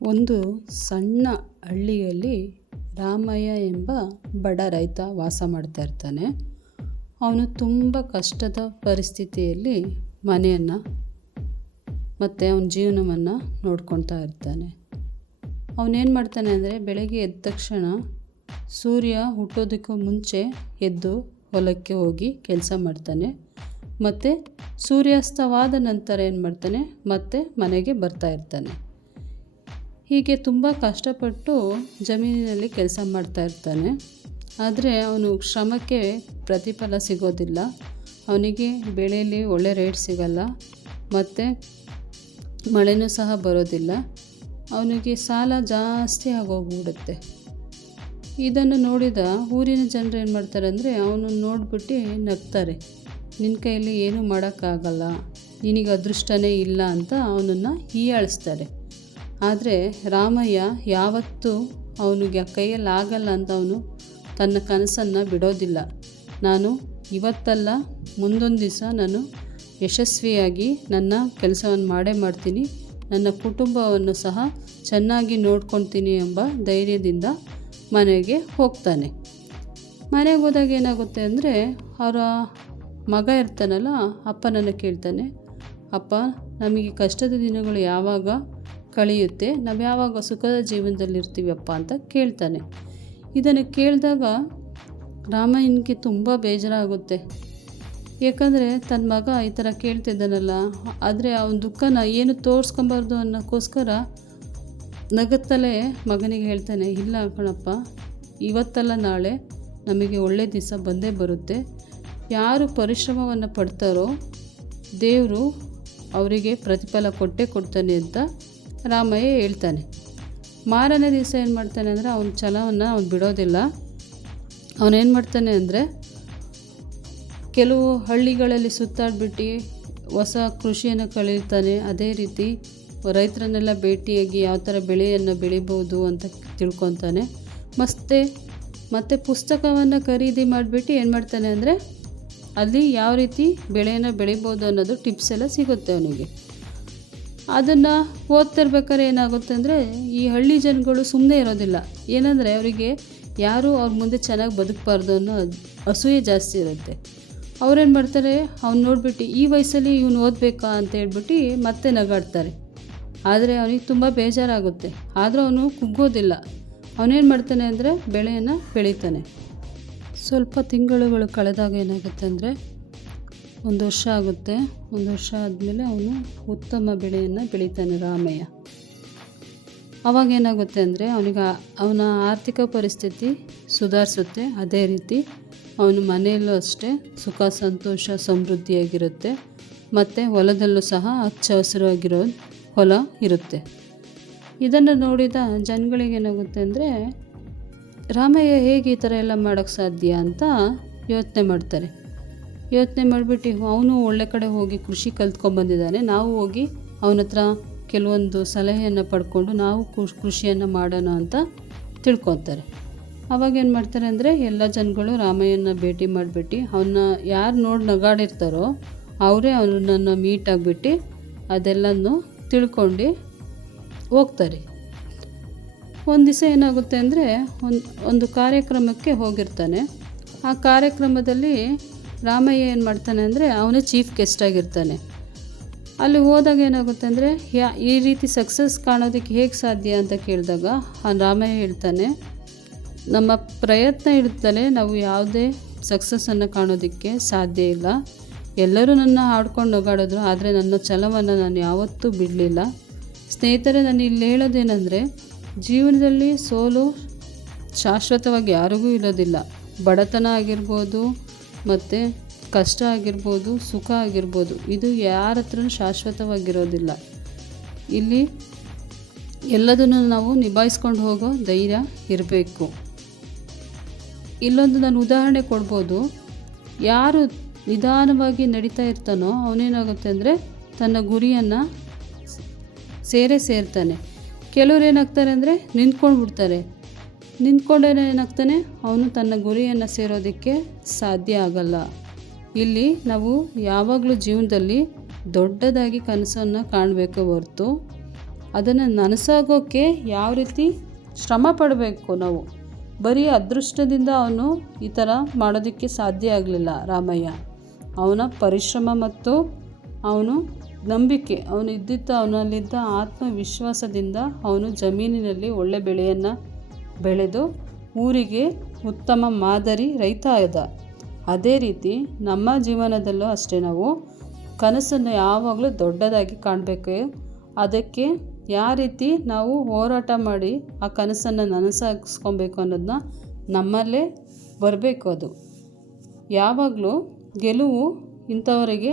ಒಂದು ಸಣ್ಣ ಹಳ್ಳಿಯಲ್ಲಿ ರಾಮಯ್ಯ ಎಂಬ ಬಡ ರೈತ ವಾಸ ಮಾಡ್ತಾ ಇರ್ತಾನೆ. ಅವನು ತುಂಬ ಕಷ್ಟದ ಪರಿಸ್ಥಿತಿಯಲ್ಲಿ ಮನೆಯನ್ನು ಮತ್ತು ಅವನ ಜೀವನವನ್ನು ನೋಡ್ಕೊಳ್ತಾ ಇರ್ತಾನೆ. ಅವನೇನು ಮಾಡ್ತಾನೆ ಅಂದರೆ, ಬೆಳಗ್ಗೆ ಎದ್ದ ತಕ್ಷಣ ಸೂರ್ಯ ಹುಟ್ಟೋದಕ್ಕೂ ಮುಂಚೆ ಎದ್ದು ಹೊಲಕ್ಕೆ ಹೋಗಿ ಕೆಲಸ ಮಾಡ್ತಾನೆ. ಮತ್ತು ಸೂರ್ಯಾಸ್ತವಾದ ನಂತರ ಏನು ಮಾಡ್ತಾನೆ, ಮತ್ತೆ ಮನೆಗೆ ಬರ್ತಾ ಇರ್ತಾನೆ. ಹೀಗೆ ತುಂಬ ಕಷ್ಟಪಟ್ಟು ಜಮೀನಿನಲ್ಲಿ ಕೆಲಸ ಮಾಡ್ತಾ ಇರ್ತಾನೆ. ಆದರೆ ಅವನು ಶ್ರಮಕ್ಕೆ ಪ್ರತಿಫಲ ಸಿಗೋದಿಲ್ಲ. ಅವನಿಗೆ ಬೆಳೆಯಲ್ಲಿ ಒಳ್ಳೆ ರೇಟ್ ಸಿಗಲ್ಲ ಮತ್ತು ಮಳೆನೂ ಸಹ ಬರೋದಿಲ್ಲ. ಅವನಿಗೆ ಸಾಲ ಜಾಸ್ತಿ ಆಗೋಗ್ಬಿಡುತ್ತೆ. ಇದನ್ನು ನೋಡಿದ ಊರಿನ ಜನರು ಏನು ಮಾಡ್ತಾರೆ ಅಂದರೆ, ಅವನನ್ನು ನೋಡ್ಬಿಟ್ಟು ನಗ್ತಾರೆ. ನಿನ್ನ ಕೈಯಲ್ಲಿ ಏನೂ ಮಾಡೋಕ್ಕಾಗಲ್ಲ, ನಿನಗೆ ಅದೃಷ್ಟನೇ ಇಲ್ಲ ಅಂತ ಅವನನ್ನು ಹೀಯಾಳಿಸ್ತಾರೆ. ಆದರೆ ರಾಮಯ್ಯ ಯಾವತ್ತೂ ಅವನಿಗೆ ಕೈಯಲ್ಲಿ ಆಗಲ್ಲ ಅಂತ ಅವನು ತನ್ನ ಕನಸನ್ನು ಬಿಡೋದಿಲ್ಲ. ನಾನು ಇವತ್ತಲ್ಲ ಮುಂದೊಂದು ದಿವಸ ನಾನು ಯಶಸ್ವಿಯಾಗಿ ನನ್ನ ಕೆಲಸವನ್ನು ಮಾಡೇ ಮಾಡ್ತೀನಿ, ನನ್ನ ಕುಟುಂಬವನ್ನು ಸಹ ಚೆನ್ನಾಗಿ ನೋಡ್ಕೊಳ್ತೀನಿ ಎಂಬ ಧೈರ್ಯದಿಂದ ಮನೆಗೆ ಹೋಗ್ತಾನೆ. ಮನೆಗೆ ಹೋದಾಗ ಏನಾಗುತ್ತೆ ಅಂದರೆ, ಅವರ ಮಗ ಇರ್ತಾನಲ್ಲ, ಅಪ್ಪನನ್ನು ಕೇಳ್ತಾನೆ, ಅಪ್ಪ ನಮಗೆ ಕಷ್ಟದ ದಿನಗಳು ಯಾವಾಗ ಕಳೆಯುತ್ತೆ, ನಾವು ಯಾವಾಗ ಸುಖದ ಜೀವನದಲ್ಲಿರ್ತೀವಪ್ಪ ಅಂತ ಕೇಳ್ತಾನೆ. ಇದನ್ನು ಕೇಳಿದಾಗ ರಾಮಯ್ಯನಿಗೆ ತುಂಬ ಬೇಜಾರಾಗುತ್ತೆ. ಏಕೆಂದರೆ ತನ್ನ ಮಗ ಈ ಥರ ಕೇಳ್ತಿದ್ದಾನಲ್ಲ, ಆದರೆ ಅವನ ದುಃಖನ ಏನು ತೋರಿಸ್ಕೊಬಾರ್ದು ಅನ್ನೋಕ್ಕೋಸ್ಕರ ನಗುತ್ತಲೇ ಮಗನಿಗೆ ಹೇಳ್ತಾನೆ, ಇಲ್ಲ ಕಣಪ್ಪ, ಇವತ್ತಲ್ಲ ನಾಳೆ ನಮಗೆ ಒಳ್ಳೆ ದಿವಸ ಬಂದೇ ಬರುತ್ತೆ. ಯಾರು ಪರಿಶ್ರಮವನ್ನು ಪಡ್ತಾರೋ ದೇವರು ಅವರಿಗೆ ಪ್ರತಿಫಲ ಕೊಟ್ಟೇ ಕೊಡ್ತಾನೆ ಅಂತ ರಾಮಯ್ಯ ಹೇಳ್ತಾನೆ. ಮಾರನೇ ದಿವಸ ಏನು ಮಾಡ್ತಾನೆ ಅಂದರೆ, ಅವನ ಛಲವನ್ನು ಅವನು ಬಿಡೋದಿಲ್ಲ. ಅವನೇನು ಮಾಡ್ತಾನೆ ಅಂದರೆ, ಕೆಲವು ಹಳ್ಳಿಗಳಲ್ಲಿ ಸುತ್ತಾಡ್ಬಿಟ್ಟು ಹೊಸ ಕೃಷಿಯನ್ನು ಕಲಿತಾನೆ. ಅದೇ ರೀತಿ ರೈತರನ್ನೆಲ್ಲ ಭೇಟಿಯಾಗಿ ಯಾವ ಥರ ಬೆಳೆಯನ್ನು ಬೆಳಿಬೋದು ಅಂತ ತಿಳ್ಕೊತಾನೆ. ಮತ್ತು ಪುಸ್ತಕವನ್ನು ಖರೀದಿ ಮಾಡಿಬಿಟ್ಟು ಏನು ಮಾಡ್ತಾನೆ ಅಂದರೆ, ಅಲ್ಲಿ ಯಾವ ರೀತಿ ಬೆಳೆಯನ್ನು ಬೆಳಿಬೋದು ಅನ್ನೋದು ಟಿಪ್ಸ್ ಎಲ್ಲ ಸಿಗುತ್ತೆ ಅವನಿಗೆ. ಅದನ್ನು ಓದ್ತಿರ್ಬೇಕಾದ್ರೆ ಏನಾಗುತ್ತೆ ಅಂದರೆ, ಈ ಹಳ್ಳಿ ಜನಗಳು ಸುಮ್ಮನೆ ಇರೋದಿಲ್ಲ. ಏನಂದರೆ, ಅವರಿಗೆ ಯಾರೂ ಅವ್ರ ಮುಂದೆ ಚೆನ್ನಾಗಿ ಬದುಕಬಾರ್ದು ಅನ್ನೋ ಅಸೂಯೆ ಜಾಸ್ತಿ ಇರುತ್ತೆ. ಅವ್ರೇನು ಮಾಡ್ತಾರೆ, ಅವ್ನು ನೋಡ್ಬಿಟ್ಟು ಈ ವಯಸ್ಸಲ್ಲಿ ಇವನು ಓದಬೇಕಾ ಅಂತ ಹೇಳ್ಬಿಟ್ಟು ಮತ್ತೆ ನಗಾಡ್ತಾರೆ. ಆದರೆ ಅವನಿಗೆ ತುಂಬ ಬೇಜಾರಾಗುತ್ತೆ. ಆದರೂ ಅವನು ಕುಗ್ಗೋದಿಲ್ಲ. ಅವನೇನು ಮಾಡ್ತಾನೆ ಅಂದರೆ, ಬೆಳೆಯನ್ನು ಬೆಳೀತಾನೆ. ಸ್ವಲ್ಪ ತಿಂಗಳುಗಳು ಕಳೆದಾಗ ಏನಾಗುತ್ತೆ ಅಂದರೆ, ಒಂದು ವರ್ಷ ಆಗುತ್ತೆ. ಒಂದು ವರ್ಷ ಆದಮೇಲೆ ಅವನು ಉತ್ತಮ ಬೆಳೆಯನ್ನು ಬೆಳೀತಾನೆ ರಾಮಯ್ಯ. ಅವಾಗೇನಾಗುತ್ತೆ ಅಂದರೆ, ಅವನ ಆರ್ಥಿಕ ಪರಿಸ್ಥಿತಿ ಸುಧಾರಿಸುತ್ತೆ. ಅದೇ ರೀತಿ ಅವನ ಮನೆಯಲ್ಲೂ ಅಷ್ಟೇ ಸುಖ ಸಂತೋಷ ಸಮೃದ್ಧಿಯಾಗಿರುತ್ತೆ. ಮತ್ತು ಹೊಲದಲ್ಲೂ ಸಹ ಹಚ್ಚ ಹಸಿರಾಗಿರೋ ಹೊಲ ಇರುತ್ತೆ. ಇದನ್ನು ನೋಡಿದ ಜನಗಳಿಗೇನಾಗುತ್ತೆ ಅಂದರೆ, ರಾಮಯ್ಯ ಹೇಗೆ ಈ ಥರ ಎಲ್ಲ ಮಾಡೋಕ್ಕೆ ಸಾಧ್ಯ ಅಂತ ಯೋಚನೆ ಮಾಡ್ತಾರೆ. ಯೋಚನೆ ಮಾಡಿಬಿಟ್ಟು ಅವನು ಒಳ್ಳೆ ಕಡೆ ಹೋಗಿ ಕೃಷಿ ಕಲ್ತ್ಕೊಂಡ್ಬಂದಿದ್ದಾನೆ, ನಾವು ಹೋಗಿ ಅವನ ಹತ್ರ ಕೆಲವೊಂದು ಸಲಹೆಯನ್ನು ಪಡ್ಕೊಂಡು ನಾವು ಕೃಷಿಯನ್ನು ಮಾಡೋಣ ಅಂತ ತಿಳ್ಕೊತಾರೆ. ಅವಾಗೇನು ಮಾಡ್ತಾರೆ ಅಂದರೆ, ಎಲ್ಲ ಜನಗಳು ರಾಮಯ್ಯನ ಭೇಟಿ ಮಾಡಿಬಿಟ್ಟು ಅವನ್ನ ಯಾರು ನೋಡಿ ನಗಾಡಿರ್ತಾರೋ ಅವರೇ ಅವನನ್ನು ಮೀಟ್ ಆಗಿಬಿಟ್ಟು ಅದೆಲ್ಲನೂ ತಿಳ್ಕೊಂಡು ಹೋಗ್ತಾರೆ. ಒಂದು ದಿವಸ ಏನಾಗುತ್ತೆ ಅಂದರೆ, ಒಂದು ಕಾರ್ಯಕ್ರಮಕ್ಕೆ ಹೋಗಿರ್ತಾನೆ. ಆ ಕಾರ್ಯಕ್ರಮದಲ್ಲಿ ರಾಮಯ್ಯ ಏನು ಮಾಡ್ತಾನೆ ಅಂದರೆ, ಅವನೇ ಚೀಫ್ ಗೆಸ್ಟ್ ಆಗಿರ್ತಾನೆ. ಅಲ್ಲಿ ಹೋದಾಗ ಏನಾಗುತ್ತೆ ಅಂದರೆ, ಈ ರೀತಿ ಸಕ್ಸಸ್ ಕಾಣೋದಕ್ಕೆ ಹೇಗೆ ಸಾಧ್ಯ ಅಂತ ಕೇಳಿದಾಗ ರಾಮಯ್ಯ ಹೇಳ್ತಾನೆ, ನಮ್ಮ ಪ್ರಯತ್ನ ಇರುತ್ತಲೇ ನಾವು ಯಾವುದೇ ಸಕ್ಸಸ್ಸನ್ನು ಕಾಣೋದಕ್ಕೆ ಸಾಧ್ಯ ಇಲ್ಲ. ಎಲ್ಲರೂ ನನ್ನ ಹಾಡ್ಕೊಂಡು ನಗಾಡಿದ್ರು, ಆದರೆ ನನ್ನ ಛಲವನ್ನು ನಾನು ಯಾವತ್ತೂ ಬಿಡಲಿಲ್ಲ. ಸ್ನೇಹಿತರೆ, ನಾನು ಇಲ್ಲಿ ಹೇಳೋದೇನೆಂದರೆ, ಜೀವನದಲ್ಲಿ ಸೋಲು ಶಾಶ್ವತವಾಗಿ ಯಾರಿಗೂ ಇರೋದಿಲ್ಲ. ಬಡತನ ಆಗಿರ್ಬೋದು, ಮತ್ತು ಕಷ್ಟ ಆಗಿರ್ಬೋದು, ಸುಖ ಆಗಿರ್ಬೋದು, ಇದು ಯಾರ ಹತ್ರನೂ ಶಾಶ್ವತವಾಗಿರೋದಿಲ್ಲ. ಇಲ್ಲಿ ಎಲ್ಲದನ್ನು ನಾವು ನಿಭಾಯಿಸ್ಕೊಂಡು ಹೋಗೋ ಧೈರ್ಯ ಇರಬೇಕು. ಇಲ್ಲೊಂದು ನಾನು ಉದಾಹರಣೆ ಕೊಡ್ಬೋದು. ಯಾರು ನಿಧಾನವಾಗಿ ನಡೀತಾ ಇರ್ತಾನೋ ಅವನೇನಾಗುತ್ತೆ ಅಂದರೆ, ತನ್ನ ಗುರಿಯನ್ನು ಸೇರ್ತಾನೆ. ಕೆಲವ್ರು ಏನಾಗ್ತಾರೆ ಅಂದರೆ, ನಿಂತ್ಕೊಂಡ್ಬಿಡ್ತಾರೆ. ನಿಂತ್ಕೊಂಡೇ ಏನಾಗ್ತಾನೆ, ಅವನು ತನ್ನ ಗುರಿಯನ್ನು ಸೇರೋದಕ್ಕೆ ಸಾಧ್ಯ ಆಗಲ್ಲ. ಇಲ್ಲಿ ನಾವು ಯಾವಾಗಲೂ ಜೀವನದಲ್ಲಿ ದೊಡ್ಡದಾಗಿ ಕನಸನ್ನು ಕಾಣಬೇಕು ಹೊರತು ಅದನ್ನು ನನಸಾಗೋಕ್ಕೆ ಯಾವ ರೀತಿ ಶ್ರಮ ಪಡಬೇಕು ನಾವು. ಬರೀ ಅದೃಷ್ಟದಿಂದ ಅವನು ಈ ಥರ ಮಾಡೋದಕ್ಕೆ ಸಾಧ್ಯ ಆಗಲಿಲ್ಲ ರಾಮಯ್ಯ. ಅವನ ಪರಿಶ್ರಮ ಮತ್ತು ಅವನು ನಂಬಿಕೆ, ಅವನಲ್ಲಿದ್ದ ಆತ್ಮವಿಶ್ವಾಸದಿಂದ ಅವನು ಜಮೀನಿನಲ್ಲಿ ಒಳ್ಳೆ ಬೆಳೆಯನ್ನು ಬೆಳೆದು ಊರಿಗೆ ಉತ್ತಮ ಮಾದರಿ ರೈತ ಆದ. ಅದೇ ರೀತಿ ನಮ್ಮ ಜೀವನದಲ್ಲೂ ಅಷ್ಟೇ, ನಾವು ಕನಸನ್ನು ಯಾವಾಗಲೂ ದೊಡ್ಡದಾಗಿ ಕಾಣಬೇಕು. ಅದಕ್ಕೆ ಯಾವ ರೀತಿ ನಾವು ಹೋರಾಟ ಮಾಡಿ ಆ ಕನಸನ್ನು ನನಸಾಗಿಸ್ಕೊಬೇಕು ಅನ್ನೋದನ್ನ ನಮ್ಮಲ್ಲೇ ಬರಬೇಕು. ಅದು ಯಾವಾಗಲೂ ಗೆಲುವು ಇಂಥವರಿಗೆ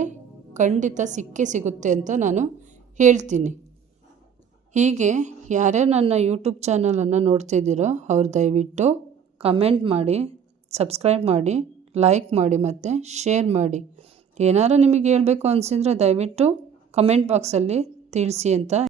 ಖಂಡಿತ ಸಿಕ್ಕೇ ಸಿಗುತ್ತೆ ಅಂತ ನಾನು ಹೇಳ್ತೀನಿ. ಹೀಗೆ ಯಾರ್ಯಾರು ನನ್ನ ಯೂಟ್ಯೂಬ್ ಚಾನಲನ್ನು ನೋಡ್ತಿದ್ದೀರೋ ಅವ್ರು ದಯವಿಟ್ಟು ಕಮೆಂಟ್ ಮಾಡಿ, ಸಬ್ಸ್ಕ್ರೈಬ್ ಮಾಡಿ, ಲೈಕ್ ಮಾಡಿ ಮತ್ತು ಶೇರ್ ಮಾಡಿ. ಏನಾರು ನಿಮಗೆ ಹೇಳಬೇಕು ಅನಿಸಿದರೆ ದಯವಿಟ್ಟು ಕಮೆಂಟ್ ಬಾಕ್ಸಲ್ಲಿ ತಿಳಿಸಿ ಅಂತ